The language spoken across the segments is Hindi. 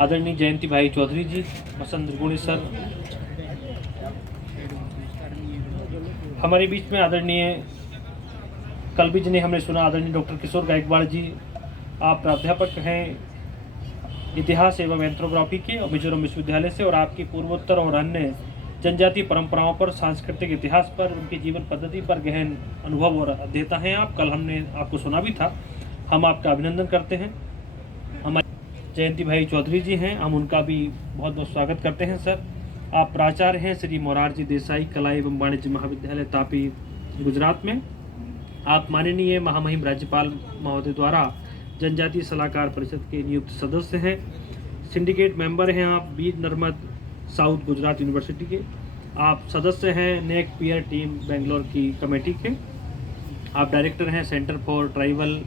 आदरणीय जयंती भाई चौधरी जी, बसंत गुणी सर, हमारे बीच में आदरणीय कल भी जिन्हें हमने सुना आदरणीय डॉक्टर किशोर गायकवाड़ जी, आप प्राध्यापक हैं इतिहास एवं एंथ्रोग्राफी के और मिजोरम विश्वविद्यालय से, और आपकी पूर्वोत्तर और अन्य जनजातीय परंपराओं पर, सांस्कृतिक इतिहास पर, उनकी जीवन पद्धति पर गहन अनुभव और अध्येता हैं आप। कल हमने आपको सुना भी था। हम आपका अभिनंदन करते हैं। हमारे जयंती भाई चौधरी जी हैं, हम उनका भी बहुत बहुत स्वागत करते हैं। सर, आप प्राचार्य हैं श्री मोरारजी देसाई कला एवं वाणिज्य महाविद्यालय तापी, गुजरात में। आप माननीय महामहिम राज्यपाल महोदय द्वारा जनजातीय सलाहकार परिषद के नियुक्त सदस्य हैं। सिंडिकेट मेंबर हैं आप वीर नर्मद साउथ गुजरात यूनिवर्सिटी के। आप सदस्य हैं नेक पीयर टीम बेंगलोर की कमेटी के। आप डायरेक्टर हैं सेंटर फॉर ट्राइबल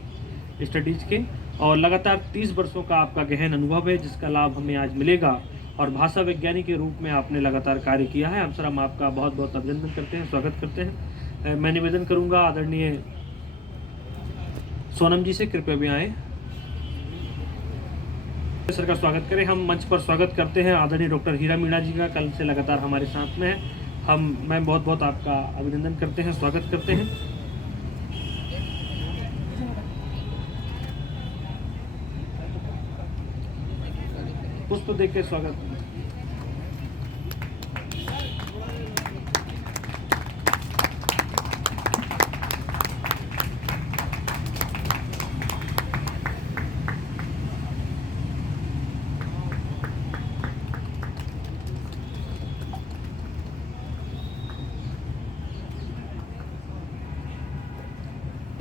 स्टडीज़ के, और लगातार 30 वर्षों का आपका गहन अनुभव है जिसका लाभ हमें आज मिलेगा, और भाषा विज्ञानी के रूप में आपने लगातार कार्य किया है। हम आपका बहुत बहुत अभिनंदन करते हैं, स्वागत करते हैं। मैं निवेदन करूंगा आदरणीय सोनम जी से कृपया भी आए, सर का स्वागत करें। हम मंच पर स्वागत करते हैं आदरणीय डॉक्टर हीरा मीणा जी का, कल से लगातार हमारे साथ में है। मैं बहुत बहुत आपका अभिनंदन करते हैं, स्वागत करते हैं। पुष्प देख के स्वागत।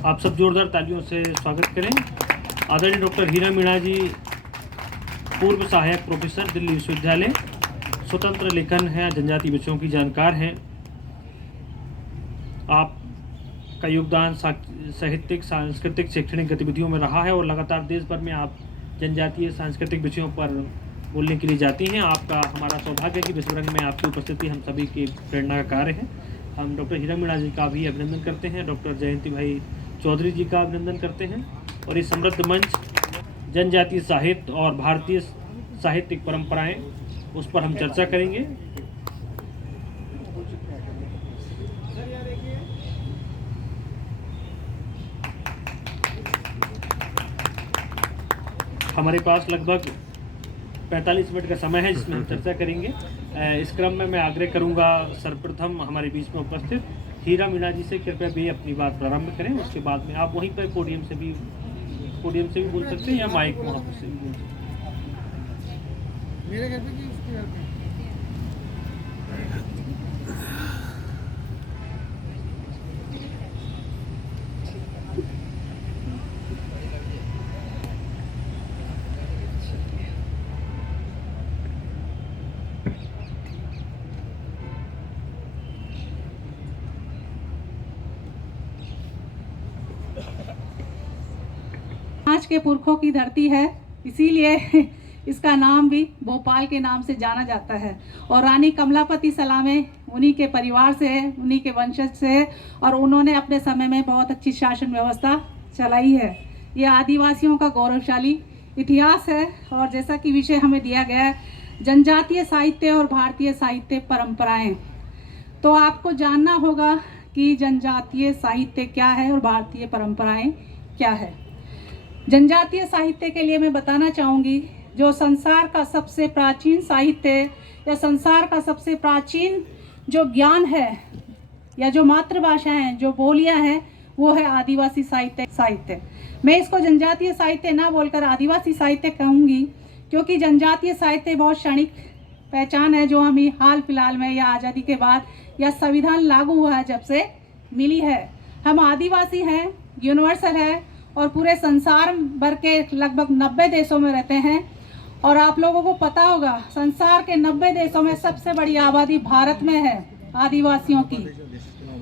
आप सब जोरदार तालियों से स्वागत करें। आदरणीय डॉक्टर हीरा मीणा जी पूर्व सहायक प्रोफेसर दिल्ली विश्वविद्यालय, स्वतंत्र लेखन है, जनजातीय विषयों की जानकार हैं। आपका योगदान साहित्यिक, सांस्कृतिक, शैक्षणिक गतिविधियों में रहा है, और लगातार देश भर में आप जनजातीय सांस्कृतिक विषयों पर बोलने के लिए जाती हैं। आपका हमारा सौभाग्य है कि विश्वरंग में आपकी उपस्थिति हम सभी की प्रेरणा का कार्य है। हम डॉक्टर हीरा मीणा जी का भी अभिनंदन करते हैं, डॉक्टर जयंती भाई चौधरी जी का अभिनंदन करते हैं, और इस समृद्ध मंच जनजातीय साहित्य और भारतीय साहित्यिक परंपराएं, उस पर हम चर्चा करेंगे। हमारे पास लगभग 45 मिनट का समय है जिसमें हम चर्चा करेंगे। इस क्रम में मैं आग्रह करूंगा सर्वप्रथम हमारे बीच में उपस्थित हीरा मीणा जी से कृपया भी अपनी बात प्रारंभ करें। उसके बाद में आप वहीं पर पोडियम से भी बोल सकते हैं, या माइक वहाँ पर से भी बोल सकते हैं। मेरे घर पे कि उसके घर पे? आज के पुरखों की धरती है, इसीलिए इसका नाम भी भोपाल के नाम से जाना जाता है। और रानी कमलापति सलामे उन्हीं के परिवार से है, उन्हीं के वंशज से है, और उन्होंने अपने समय में बहुत अच्छी शासन व्यवस्था चलाई है। ये आदिवासियों का गौरवशाली इतिहास है। और जैसा कि विषय हमें दिया गया है जनजातीय साहित्य और भारतीय साहित्य परंपराएं, तो आपको जानना होगा कि जनजातीय साहित्य क्या है और भारतीय परंपराएं क्या है। जनजातीय साहित्य के लिए मैं बताना चाहूँगी, जो संसार का सबसे प्राचीन साहित्य या संसार का सबसे प्राचीन जो ज्ञान है या जो मातृभाषा है, जो बोलियां हैं, वो है आदिवासी साहित्य। मैं इसको जनजातीय साहित्य ना बोलकर आदिवासी साहित्य कहूँगी, क्योंकि जनजातीय साहित्य बहुत क्षणिक पहचान है जो हमें हाल फिलहाल में या आज़ादी के बाद या संविधान लागू हुआ है जब से मिली है। हम आदिवासी हैं, यूनिवर्सल है, और पूरे संसार भर के लगभग 90 देशों में रहते हैं। और आप लोगों को पता होगा संसार के 90 देशों में सबसे बड़ी आबादी भारत में है। आदिवासियों की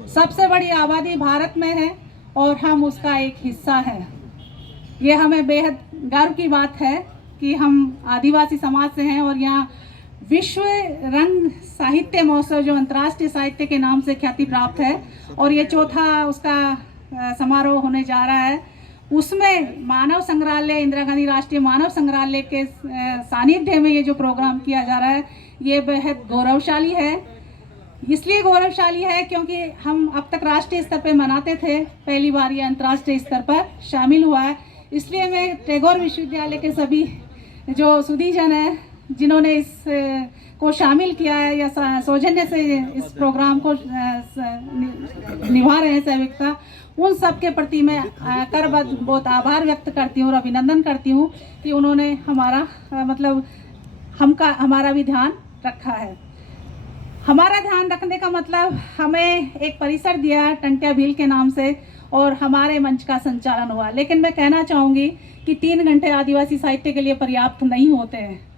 सबसे बड़ी आबादी भारत में है, और हम उसका एक हिस्सा हैं। ये हमें बेहद गर्व की बात है कि हम आदिवासी समाज से हैं। और यहाँ विश्व रंग साहित्य महोत्सव जो अंतर्राष्ट्रीय साहित्य के नाम से ख्याति प्राप्त है, और ये चौथा उसका समारोह होने जा रहा है। उसमें मानव संग्रहालय, इंदिरा गांधी राष्ट्रीय मानव संग्रहालय के सानिध्य में ये जो प्रोग्राम किया जा रहा है ये बेहद गौरवशाली है। इसलिए गौरवशाली है क्योंकि हम अब तक राष्ट्रीय स्तर पर मनाते थे, पहली बार ये अंतर्राष्ट्रीय स्तर पर शामिल हुआ है। इसलिए मैं टैगोर विश्वविद्यालय के सभी जो सुधीजन हैं जिन्होंने इस को शामिल किया है या सौजन्य से इस प्रोग्राम को निभा रहे हैं सहभागिता, उन सब के प्रति मैं करबद्ध बहुत आभार व्यक्त करती हूँ और अभिनंदन करती हूँ कि उन्होंने हमारा हमारा भी ध्यान रखा है। हमारा ध्यान रखने का मतलब हमें एक परिसर दिया है टंट्या भील के नाम से और हमारे मंच का संचालन हुआ। लेकिन मैं कहना चाहूँगी कि 3 घंटे आदिवासी साहित्य के लिए पर्याप्त नहीं होते हैं।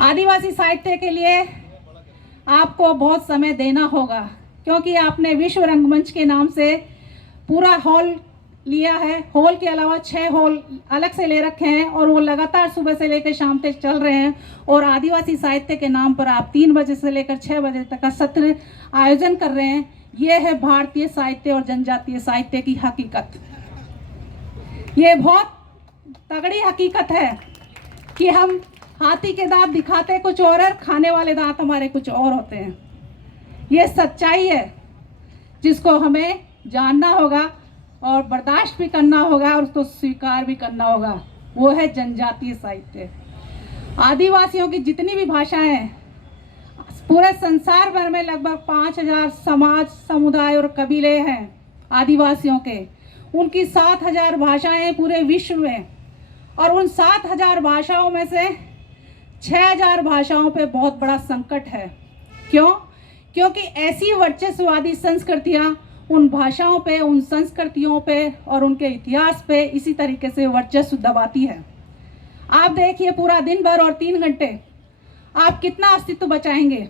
आदिवासी साहित्य के लिए आपको बहुत समय देना होगा क्योंकि आपने विश्व रंगमंच के नाम से पूरा हॉल लिया है। हॉल के अलावा 6 हॉल अलग से ले रखे हैं और वो लगातार सुबह से लेकर शाम तक चल रहे हैं और आदिवासी साहित्य के नाम पर आप 3 बजे से लेकर 6 बजे तक का सत्र आयोजन कर रहे हैं। ये है भारतीय साहित्य और जनजातीय साहित्य की हकीकत। ये बहुत तगड़ी हकीकत है कि हम हाथी के दांत दिखाते कुछ और खाने वाले दांत हमारे कुछ और होते हैं। ये सच्चाई है जिसको हमें जानना होगा और बर्दाश्त भी करना होगा और उसको स्वीकार भी करना होगा। वो है जनजातीय साहित्य। आदिवासियों की जितनी भी भाषाएं हैं, पूरे संसार भर में लगभग 5000 समाज, समुदाय और कबीले हैं आदिवासियों के। उनकी 7000 भाषाएं पूरे विश्व में और उन 7000 भाषाओं में से 6000 भाषाओं पे बहुत बड़ा संकट है। क्यों? क्योंकि ऐसी वर्चस्ववादी संस्कृतियाँ उन भाषाओं पे, उन संस्कृतियों पे और उनके इतिहास पे इसी तरीके से वर्चस्व दबाती है। आप देखिए पूरा दिन भर और 3 घंटे आप कितना अस्तित्व बचाएंगे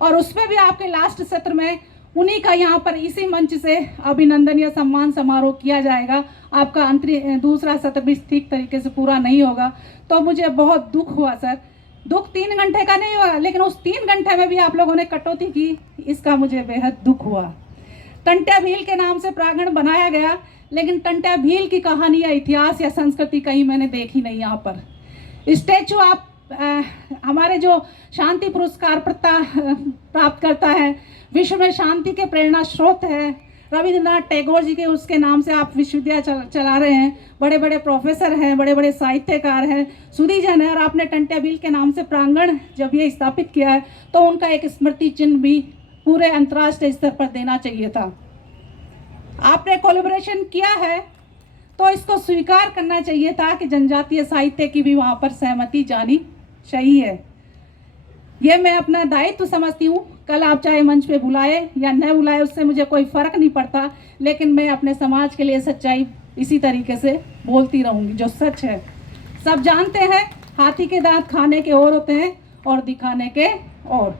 और उसमें भी आपके लास्ट सत्र में उन्हीं का यहाँ पर इसी मंच से अभिनंदन या सम्मान समारोह किया जाएगा। आपका दूसरा सत्र भी ठीक तरीके से पूरा नहीं होगा। तो मुझे बहुत दुख हुआ सर। दुख 3 घंटे का नहीं हुआ, लेकिन उस 3 घंटे में भी आप लोगों ने कटौती की, इसका मुझे बेहद दुख हुआ। टंट्या भील के नाम से प्रांगण बनाया गया, लेकिन टंट्या भील की कहानी या इतिहास या संस्कृति कहीं मैंने देखी नहीं। यहाँ पर स्टैचू आप हमारे जो शांति पुरस्कार प्राप्त करता है, विश्व में शांति के प्रेरणा स्रोत है, रविंद्रनाथ टैगोर जी के उसके नाम से आप विश्वविद्यालय चला रहे हैं। बड़े बड़े प्रोफेसर हैं, बड़े बड़े साहित्यकार हैं, सुधीजन है और आपने टंट्या भील के नाम से प्रांगण जब ये स्थापित किया है तो उनका एक स्मृति चिन्ह भी पूरे अंतर्राष्ट्रीय स्तर पर देना चाहिए था। आपने कोलैबोरेशन किया है तो इसको स्वीकार करना चाहिए था कि जनजातीय साहित्य की भी वहाँ पर सहमति जानी चाहिए। ये मैं अपना दायित्व समझती हूँ। कल आप चाहे मंच पे बुलाए या न बुलाए, उससे मुझे कोई फ़र्क नहीं पड़ता, लेकिन मैं अपने समाज के लिए सच्चाई इसी तरीके से बोलती रहूँगी जो सच है। सब जानते हैं हाथी के दांत खाने के और होते हैं और दिखाने के और।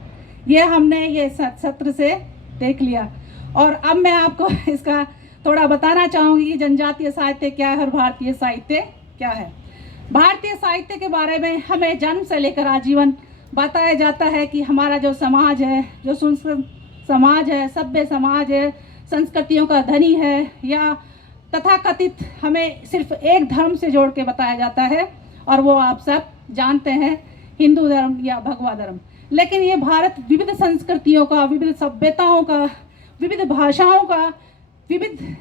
ये हमने ये सत्र से देख लिया और अब मैं आपको इसका थोड़ा बताना चाहूँगी कि जनजातीय साहित्य क्या है और भारतीय साहित्य क्या है। भारतीय साहित्य के बारे में हमें जन्म से लेकर आजीवन बताया जाता है कि हमारा जो समाज है, जो समाज है, सभ्य समाज है, संस्कृतियों का धनी है, या तथाकथित हमें सिर्फ एक धर्म से जोड़ के बताया जाता है और वो आप सब जानते हैं, हिंदू धर्म या भगवा धर्म। लेकिन ये भारत विविध संस्कृतियों का, विविध सभ्यताओं का, विविध भाषाओं का, विविध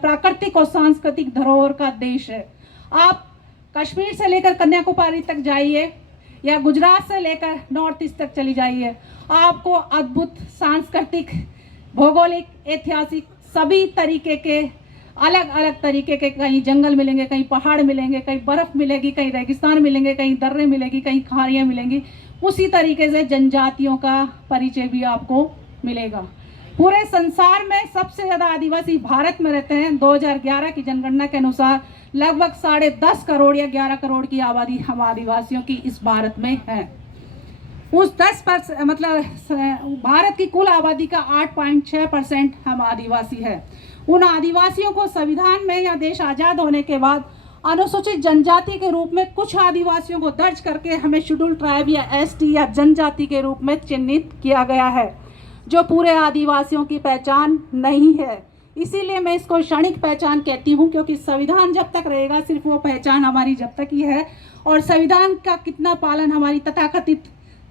प्राकृतिक और सांस्कृतिक धरोहर का देश है। आप कश्मीर से लेकर कन्याकुमारी तक जाइए या गुजरात से लेकर नॉर्थ ईस्ट तक चली जाइए, आपको अद्भुत सांस्कृतिक, भौगोलिक, ऐतिहासिक सभी तरीके के अलग अलग तरीके के, कहीं जंगल मिलेंगे, कहीं पहाड़ मिलेंगे, कहीं बर्फ़ मिलेगी, कहीं रेगिस्तान मिलेंगे, कहीं दर्रे मिलेगी, कहीं खाड़ियाँ मिलेंगी। उसी तरीके से जनजातियों का परिचय भी आपको मिलेगा। पूरे संसार में सबसे ज़्यादा आदिवासी भारत में रहते हैं। 2011 की जनगणना के अनुसार लगभग 10.5 करोड़ या 11 करोड़ की आबादी हम आदिवासियों की इस भारत में है। उस 10% मतलब भारत की कुल आबादी का 8.6% हम आदिवासी है। उन आदिवासियों को संविधान में या देश आज़ाद होने के बाद अनुसूचित जनजाति के रूप में कुछ आदिवासियों को दर्ज करके हमें शेड्यूल ट्राइब या एसटी या जनजाति के रूप में चिन्हित किया गया है, जो पूरे आदिवासियों की पहचान नहीं है। इसीलिए मैं इसको क्षणिक पहचान कहती हूँ, क्योंकि संविधान जब तक रहेगा सिर्फ वो पहचान हमारी जब तक ही है। और संविधान का कितना पालन हमारी तथाकथित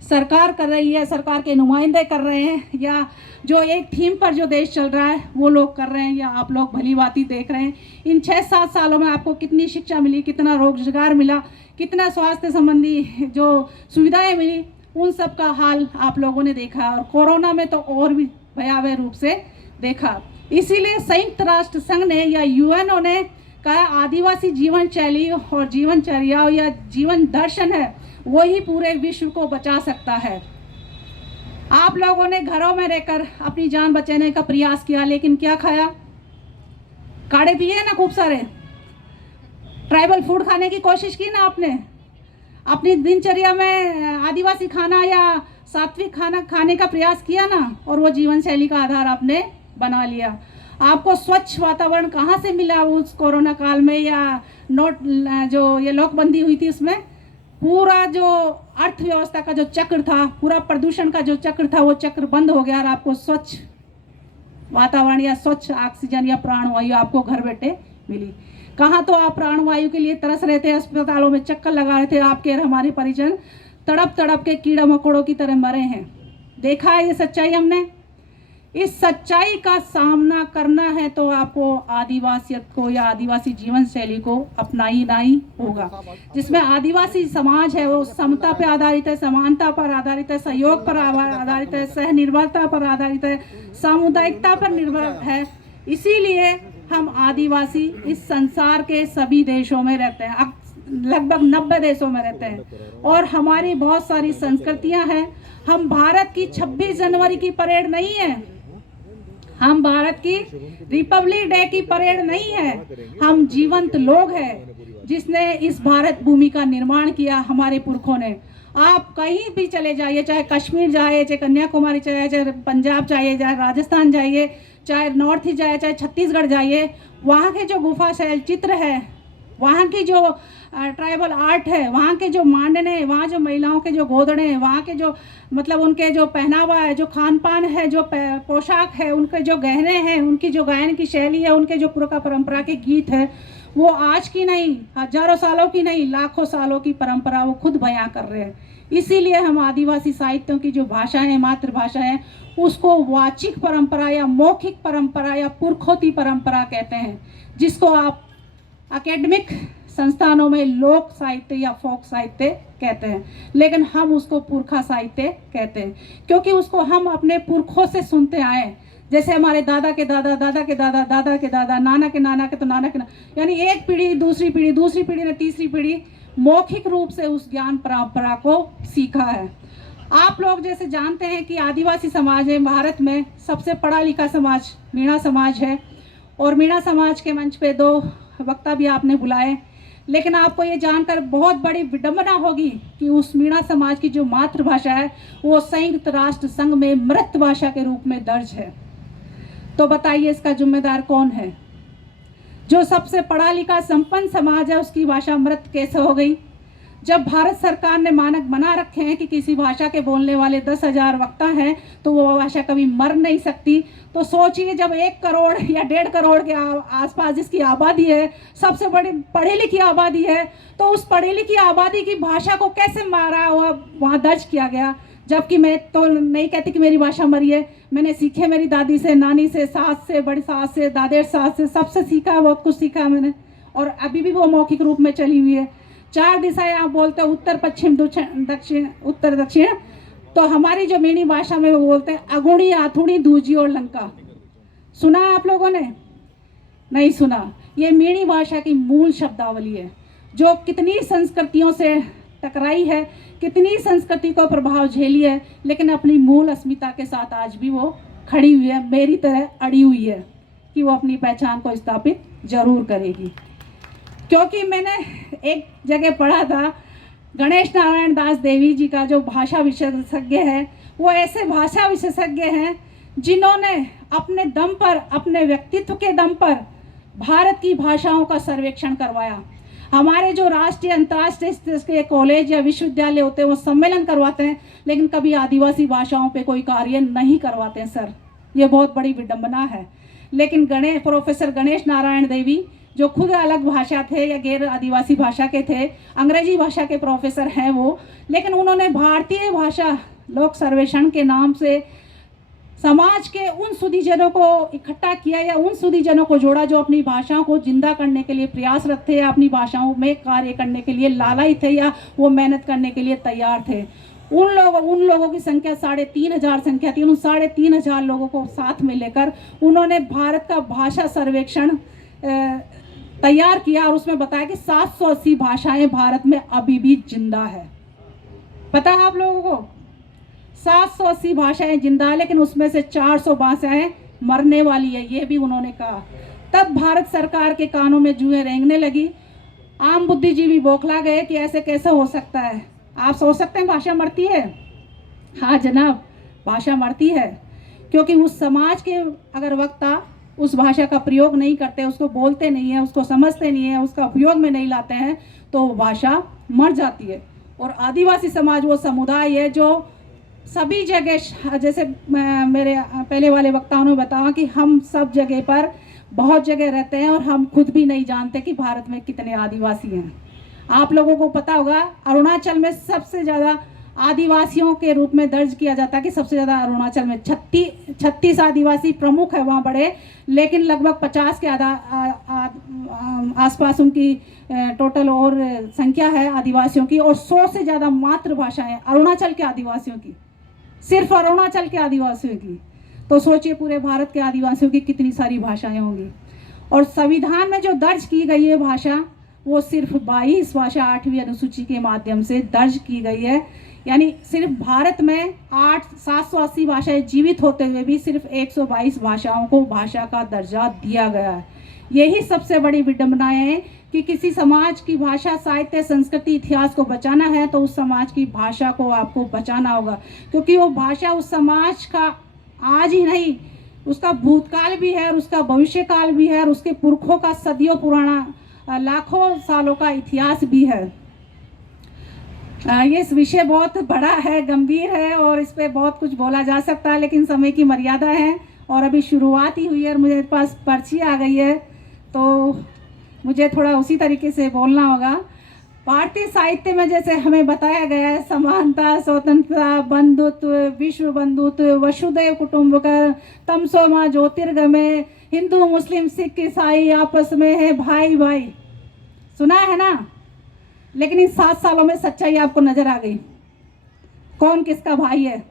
सरकार कर रही है, सरकार के नुमाइंदे कर रहे हैं, या जो एक थीम पर जो देश चल रहा है वो लोग कर रहे हैं, या आप लोग भली भांति देख रहे हैं। इन 6-7 सालों में आपको कितनी शिक्षा मिली, कितना रोजगार मिला, कितना स्वास्थ्य संबंधी जो सुविधाएं मिली, उन सब का हाल आप लोगों ने देखा। और कोरोना में तो और भी भयावह रूप से देखा। इसीलिए संयुक्त राष्ट्र संघ ने या यूएनओ ने कहा आदिवासी जीवन शैली और जीवनचर्या या जीवन दर्शन है वही पूरे विश्व को बचा सकता है। आप लोगों ने घरों में रहकर अपनी जान बचाने का प्रयास किया, लेकिन क्या खाया? काढ़े पिए ना खूब सारे, ट्राइबल फूड खाने की कोशिश की ना आपने, अपनी दिनचर्या में आदिवासी खाना या सात्विक खाना खाने का प्रयास किया ना, और वो जीवन शैली का आधार आपने बना लिया। आपको स्वच्छ वातावरण कहाँ से मिला उस कोरोना काल में, या नोट जो ये लॉकबंदी हुई थी उसमें? पूरा जो अर्थव्यवस्था का जो चक्र था, पूरा प्रदूषण का जो चक्र था, वो चक्र बंद हो गया और आपको स्वच्छ वातावरण या स्वच्छ ऑक्सीजन या प्राणवायु आपको घर बैठे मिली। कहाँ तो आप प्राणवायु के लिए तरस रहे थे, अस्पतालों में चक्कर लगा रहे थे, आपके और हमारे परिजन तड़प तड़प के कीड़ा मकोड़ों की तरह मरे हैं। देखा है ये सच्चाई हमने। इस सच्चाई का सामना करना है तो आपको आदिवासियत को या आदिवासी जीवन शैली को अपनाना ही होगा, जिसमें आदिवासी समाज है वो समता पर आधारित है, समानता पर आधारित है, सहयोग पर आधारित है, सहनिर्भरता पर आधारित है, सामुदायिकता पर निर्भर है। इसीलिए हम आदिवासी इस संसार के सभी देशों में रहते हैं, लगभग 90 देशों में रहते हैं, और हमारी बहुत सारी संस्कृतियां हैं। हम भारत की 26 जनवरी की परेड नहीं है, हम भारत की रिपब्लिक डे की परेड नहीं है, हम जीवंत लोग हैं जिसने इस भारत भूमि का निर्माण किया, हमारे पुरखों ने। आप कहीं भी चले जाइए, चाहे कश्मीर जाइए, चाहे कन्याकुमारी जाइए, चाहे पंजाब जाइए, चाहे राजस्थान जाइए, चाहे नॉर्थ ईस्ट जाइए, चाहे छत्तीसगढ़ जाइए, वहाँ के जो गुफा शैल चित्र है, वहाँ की जो ट्राइबल आर्ट है, वहाँ के जो मांडने, वहाँ जो महिलाओं के जो गोदड़े हैं, वहाँ के जो मतलब उनके जो पहनावा है, जो खान पान है, जो पोशाक है, उनके जो गहने हैं, उनकी जो गायन की शैली है, उनके जो पुरखा परंपरा के गीत है, वो आज की नहीं, हजारों सालों की नहीं, लाखों सालों की परंपरा वो खुद बयां कर रहे हैं। इसीलिए हम आदिवासी साहित्यों की जो भाषा है, मातृभाषा है, उसको वाचिक परंपरा या मौखिक परंपरा या पुरखोती परंपरा कहते हैं, जिसको आप एकेडमिक संस्थानों में लोक साहित्य या फोक साहित्य कहते हैं, लेकिन हम उसको पुरखा साहित्य कहते हैं, क्योंकि उसको हम अपने पुरखों से सुनते आए। जैसे हमारे दादा के दादा, दादा के दादा, दादा के दादा, नाना के नाना के तो नाना के यानी एक पीढ़ी दूसरी पीढ़ी, दूसरी पीढ़ी ने तीसरी पीढ़ी मौखिक रूप से उस ज्ञान परंपरा को सीखा है। आप लोग जैसे जानते हैं कि आदिवासी समाज है भारत में सबसे पढ़ा लिखा समाज मीणा समाज है, और मीणा समाज के मंच पे 2 वक्ता भी आपने बुलाए, लेकिन आपको ये जानकर बहुत बड़ी विडंबना होगी कि उस मीणा समाज की जो मातृभाषा है वो संयुक्त राष्ट्र संघ में मृत भाषा के रूप में दर्ज है। तो बताइए इसका जिम्मेदार कौन है? जो सबसे पढ़ा लिखा संपन्न समाज है उसकी भाषा मृत कैसे हो गई? जब भारत सरकार ने मानक बना रखे हैं कि किसी भाषा के बोलने वाले 10,000 वक्ता हैं तो वो भाषा कभी मर नहीं सकती, तो सोचिए जब 1 करोड़ या 1.5 करोड़ के आसपास जिसकी आबादी है, सबसे बड़ी पढ़ी लिखी आबादी है, तो उस पढ़ी लिखी आबादी की भाषा को कैसे मारा हुआ वहाँ दर्ज किया गया? जबकि मैं तो नहीं कहती कि मेरी भाषा मरी है, मैंने सीखे मेरी दादी से, नानी से, सास से, बड़ी सास से, दादेर सास से, सबसे सीखा, बहुत कुछ सीखा मैंने, और अभी भी वो मौखिक रूप में चली हुई है। 4 दिशाएं आप बोलते हैं, उत्तर पश्चिम दक्षिण, उत्तर दक्षिण, तो हमारी जो मीणी भाषा में वो बोलते हैं अगुणी, आथुड़ी, दूजी और लंका। सुना आप लोगों ने? नहीं सुना। ये मीणी भाषा की मूल शब्दावली है जो कितनी संस्कृतियों से टकराई है, कितनी संस्कृति को प्रभाव झेली है, लेकिन अपनी मूल अस्मिता के साथ आज भी वो खड़ी हुई है, मेरी तरह अड़ी हुई है कि वो अपनी पहचान को स्थापित जरूर करेगी। क्योंकि मैंने एक जगह पढ़ा था, गणेश नारायण दास देवी जी का जो भाषा विशेषज्ञ है, वो ऐसे भाषा विशेषज्ञ हैं जिन्होंने अपने दम पर, अपने व्यक्तित्व के दम पर भारत की भाषाओं का सर्वेक्षण करवाया। हमारे जो राष्ट्रीय अंतर्राष्ट्रीय स्तर के कॉलेज या विश्वविद्यालय होते हैं वो सम्मेलन करवाते हैं, लेकिन कभी आदिवासी भाषाओं पे कोई कार्य नहीं करवाते हैं सर। ये बहुत बड़ी विडंबना है। लेकिन प्रोफेसर गणेश नारायण देवी जो खुद अलग भाषा थे या गैर आदिवासी भाषा के थे, अंग्रेजी भाषा के प्रोफेसर हैं वो, लेकिन उन्होंने भारतीय भाषा लोक सर्वेक्षण के नाम से समाज के उन सुधीजनों को इकट्ठा किया या उन सुधीजनों को जोड़ा जो अपनी भाषाओं को जिंदा करने के लिए प्रयासरत थे या अपनी भाषाओं में कार्य करने के लिए लालाई थे या वो मेहनत करने के लिए तैयार थे। उन लोगों की संख्या 3,500 संख्या थी। उन 3,500 लोगों को साथ में लेकर उन्होंने भारत का भाषा सर्वेक्षण तैयार किया और उसमें बताया कि 780 भाषाएं भारत में अभी भी जिंदा है। पता है आप लोगों को? 780 भाषाएं जिंदा है, लेकिन उसमें से 400 भाषाएं मरने वाली है, ये भी उन्होंने कहा। तब भारत सरकार के कानों में जुएं रेंगने लगी। आम बुद्धिजीवी बौखला गए कि ऐसे कैसे हो सकता है। आप सोच सकते हैं भाषा मरती है? हाँ जनाब, भाषा मरती है, क्योंकि उस समाज के अगर वक्ता उस भाषा का प्रयोग नहीं करते, उसको बोलते नहीं है, उसको समझते नहीं है, उसका उपयोग में नहीं लाते हैं, तो वो भाषा मर जाती है। और आदिवासी समाज वो समुदाय है जो सभी जगह, जैसे मेरे पहले वाले वक्ताओं ने बताया कि हम सब जगह पर बहुत जगह रहते हैं और हम खुद भी नहीं जानते कि भारत में कितने आदिवासी हैं। आप लोगों को पता होगा अरुणाचल में सबसे ज़्यादा आदिवासियों के रूप में दर्ज किया जाता है कि सबसे ज़्यादा अरुणाचल में 36 आदिवासी प्रमुख है वहाँ बड़े, लेकिन लगभग 50 के आसपास उनकी टोटल और संख्या है आदिवासियों की, और 100 से ज़्यादा मातृभाषाएं अरुणाचल के आदिवासियों की, सिर्फ अरुणाचल के आदिवासियों की। तो सोचिए पूरे भारत के आदिवासियों की कितनी सारी भाषाएं होंगी। और संविधान में जो दर्ज की गई है भाषा, वो सिर्फ 22 भाषा 8वीं अनुसूची के माध्यम से दर्ज की गई है। यानी सिर्फ भारत में 780 भाषाएं जीवित होते हुए भी सिर्फ 122 भाषाओं को भाषा का दर्जा दिया गया है। यही सबसे बड़ी विडंबनाएं हैं कि किसी समाज की भाषा, साहित्य, संस्कृति, इतिहास को बचाना है तो उस समाज की भाषा को आपको बचाना होगा, क्योंकि वो भाषा उस समाज का आज ही नहीं, उसका भूतकाल भी है और उसका भविष्यकाल भी है और उसके पुरखों का सदियों पुराना लाखों सालों का इतिहास भी है। ये विषय बहुत बड़ा है, गंभीर है और इस पे बहुत कुछ बोला जा सकता है, लेकिन समय की मर्यादा है और अभी शुरुआत ही हुई है और मेरे पास पर्ची आ गई है तो मुझे थोड़ा उसी तरीके से बोलना होगा। भारतीय साहित्य में जैसे हमें बताया गया है, समानता, स्वतंत्रता, बंधुत्व, विश्व बंधुत्व, वसुधैव कुटुंबकम, तमसो मा ज्योतिर्गमय, हिंदू मुस्लिम सिख ईसाई आपस में है भाई भाई, सुना है ना। लेकिन इन 7 सालों में सच्चाई आपको नजर आ गई, कौन किसका भाई है,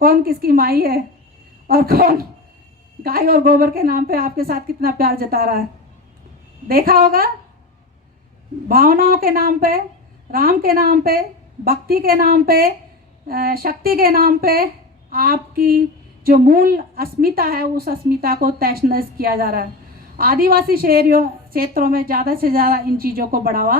कौन किसकी माई है और कौन गाय और गोबर के नाम पे आपके साथ कितना प्यार जता रहा है। देखा होगा, भावनाओं के नाम पे, राम के नाम पे, भक्ति के नाम पे, शक्ति के नाम पे आपकी जो मूल अस्मिता है उस अस्मिता को तहस-नहस किया जा रहा है। आदिवासी क्षेत्रों में ज़्यादा से ज़्यादा इन चीज़ों को बढ़ावा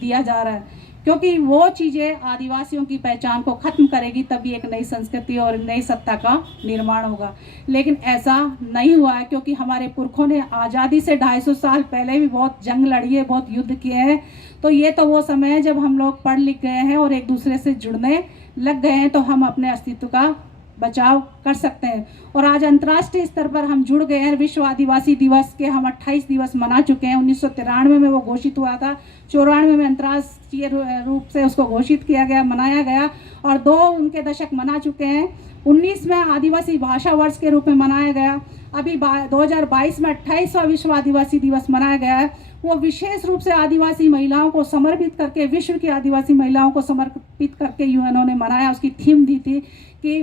दिया जा रहा है, क्योंकि वो चीज़ें आदिवासियों की पहचान को ख़त्म करेगी, तभी एक नई संस्कृति और नई सत्ता का निर्माण होगा। लेकिन ऐसा नहीं हुआ है, क्योंकि हमारे पुरखों ने आज़ादी से 250 साल पहले भी बहुत जंग लड़ी है, बहुत युद्ध किए हैं। तो ये तो वो समय है जब हम लोग पढ़ लिख गए हैं और एक दूसरे से जुड़ने लग गए हैं, तो हम अपने अस्तित्व का बचाव कर सकते हैं। और आज अंतर्राष्ट्रीय स्तर पर हम जुड़ गए हैं। विश्व आदिवासी दिवस के हम 28 दिवस मना चुके हैं। 1993 में वो घोषित हुआ था, 94 में अंतर्राष्ट्रीय रूप से उसको घोषित किया गया, मनाया गया और 2 उनके दशक मना चुके हैं। 19 में आदिवासी भाषा वर्ष के रूप में मनाया गया। अभी 2022 में 28वां विश्व आदिवासी दिवस मनाया गया है। वो विशेष रूप से आदिवासी महिलाओं को समर्पित करके, विश्व की आदिवासी महिलाओं को समर्पित करके यूएनओ ने मनाया। उसकी थीम दी थी कि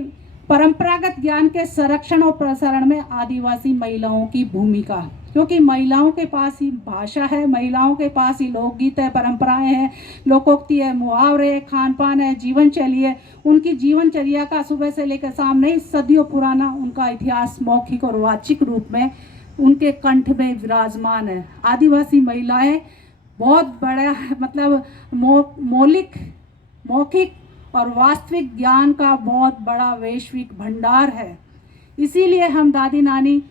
परंपरागत ज्ञान के संरक्षण और प्रसारण में आदिवासी महिलाओं की भूमिका, क्योंकि महिलाओं के पास ही भाषा है, महिलाओं के पास ही लोकगीत है, परंपराएं हैं, लोकोक्ति है, मुहावरे, खान पान है, जीवनशैली है। उनकी जीवनचर्या का सुबह से लेकर शाम नहीं, सदियों पुराना उनका इतिहास मौखिक और वाचिक रूप में उनके कंठ में विराजमान है। आदिवासी महिलाएं बहुत बड़ा मतलब मौखिक और वास्तविक ज्ञान का बहुत बड़ा वैश्विक भंडार है। इसीलिए हम दादी नानी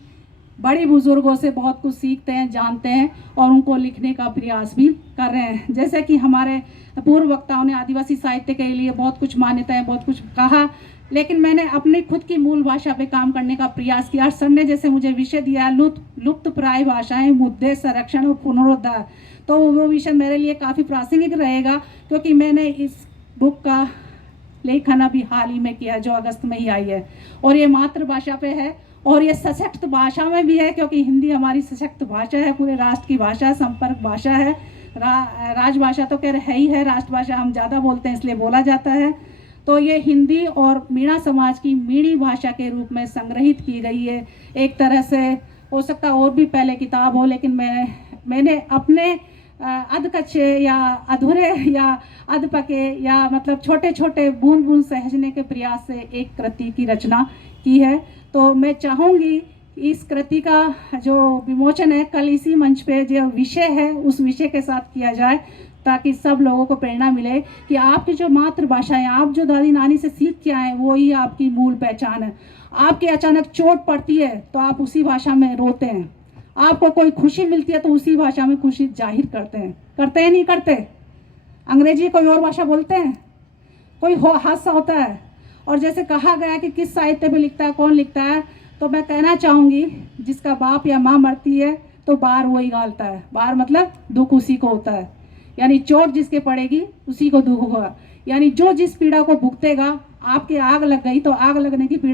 बड़ी बुजुर्गों से बहुत कुछ सीखते हैं, जानते हैं और उनको लिखने का प्रयास भी कर रहे हैं। जैसे कि हमारे पूर्व वक्ताओं ने आदिवासी साहित्य के लिए बहुत कुछ मान्यताएं, बहुत कुछ कहा। लेकिन मैंने अपनी खुद की मूल भाषा पे काम करने का प्रयास किया। सर ने जैसे मुझे विषय दिया लुप्त प्राय भाषाएं, मुद्दे, संरक्षण और पुनरुद्धार, तो वो विषय मेरे लिए काफ़ी प्रासंगिक रहेगा, क्योंकि मैंने इस बुक का लेखन अभी हाल ही में किया, जो अगस्त में ही आई है, और ये मातृभाषा पे है और ये सशक्त भाषा में भी है, क्योंकि हिंदी हमारी सशक्त भाषा है, पूरे राष्ट्र की भाषा, संपर्क भाषा है। राजभाषा तो कह है ही है, राष्ट्रभाषा हम ज़्यादा बोलते हैं इसलिए बोला जाता है। तो ये हिंदी और मीणा समाज की मीणी भाषा के रूप में संग्रहित की गई है। एक तरह से हो सकता है और भी पहले किताब हो, लेकिन मैंने अपने अधकच्चे या अधूरे या अधपके या मतलब छोटे छोटे बूंद बूंद सहजने के प्रयास से एक कृति की रचना की है। तो मैं चाहूँगी इस कृति का जो विमोचन है कल इसी मंच पे जो विषय है उस विषय के साथ किया जाए, ताकि सब लोगों को प्रेरणा मिले कि आपकी जो मातृभाषा है, आप जो दादी नानी से सीख के आए, वो ही आपकी मूल पहचान है। आपकी अचानक चोट पड़ती है तो आप उसी भाषा में रोते हैं, आपको कोई खुशी मिलती है तो उसी भाषा में खुशी जाहिर करते हैं नहीं करते? अंग्रेजी कोई और भाषा बोलते हैं? कोई हादसा होता है? और जैसे कहा गया कि किस साहित्य में लिखता है, कौन लिखता है, तो मैं कहना चाहूँगी जिसका बाप या माँ मरती है तो बार वही गालता है। बार मतलब दुख उसी को होता है, यानी चोट जिसके पड़ेगी उसी को दुख होगा, यानी जो जिस पीड़ा को भुगतेगा। आपके आग लग गई तो आग लगने की पीड़ा